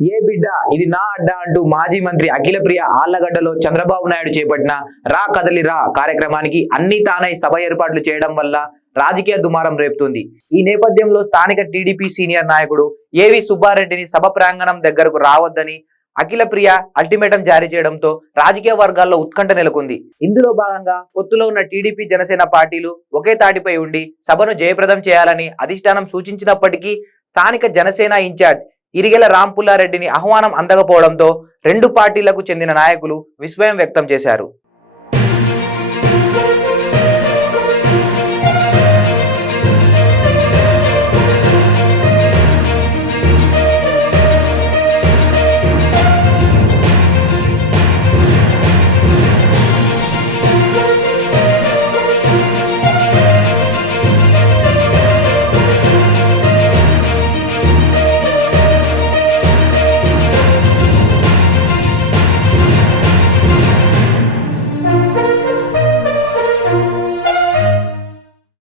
ఏ బిడ్డ? ఇది నా అడ్డ అంటూ మాజీ మంత్రి అఖిల ప్రియ ఆళ్ళగడ్డలో చంద్రబాబు నాయుడు చేపట్టిన రా కదలి రా కార్యక్రమానికి అన్ని తానై సభ ఏర్పాట్లు చేయడం వల్ల రాజకీయ దుమారం రేపుతుంది. ఈ నేపథ్యంలో స్థానిక టీడీపీ సీనియర్ నాయకుడు ఏవి సుబ్బారెడ్డిని సభ ప్రాంగణం దగ్గరకు రావద్దని అఖిల ప్రియ అల్టిమేటం జారీ చేయడంతో రాజకీయ వర్గాల్లో ఉత్కంఠ నెలకొంది. ఇందులో భాగంగా పొత్తులో ఉన్న టీడీపీ జనసేన పార్టీలు ఒకే తాటిపై ఉండి సభను జయప్రదం చేయాలని అధిష్టానం సూచించినప్పటికీ స్థానిక జనసేన ఇన్ఛార్జ్ ఇరిగెల రాంపుల్లారెడ్డిని ఆహ్వానం అందకపోవడంతో రెండు పార్టీలకు చెందిన నాయకులు విస్మయం వ్యక్తం చేశారు.